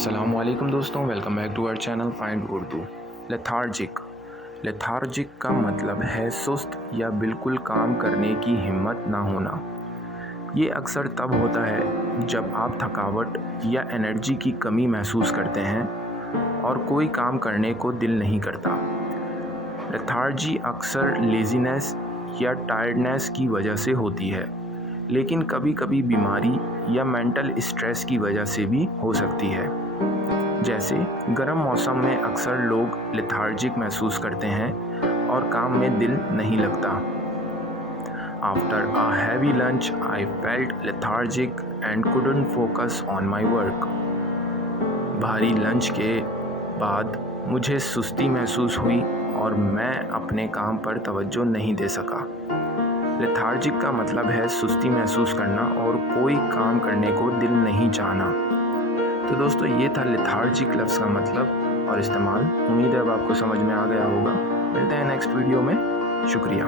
अस्सलामुअलैकुम दोस्तों, welcome back to our channel find Urdu. Lethargic का मतलब है सुस्त या बिल्कुल काम करने की हिम्मत ना होना। ये अक्सर तब होता है जब आप थकावट या एनर्जी की कमी महसूस करते हैं और कोई काम करने को दिल नहीं करता। लेथार्जी अक्सर लेज़ीनेस या टायर्डनेस की वजह से होती है, लेकिन कभी कभी बीमारी या मेंटल स्ट्रेस की वजह से भी हो सकती है। जैसे गर्म मौसम में अक्सर लोग लेथार्जिक महसूस करते हैं और काम में दिल नहीं लगता। After a heavy lunch I felt lethargic and couldn't focus on my work. भारी लंच के बाद मुझे सुस्ती महसूस हुई और मैं अपने काम पर तवज्जो नहीं दे सका। लेथार्जिक का मतलब है सुस्ती महसूस करना और कोई काम करने को दिल नहीं चाहना। तो दोस्तों, ये था लेथार्जिक लफ्ज़ का मतलब और इस्तेमाल। उम्मीद है अब आपको समझ में आ गया होगा। मिलते हैं नेक्स्ट वीडियो में। शुक्रिया।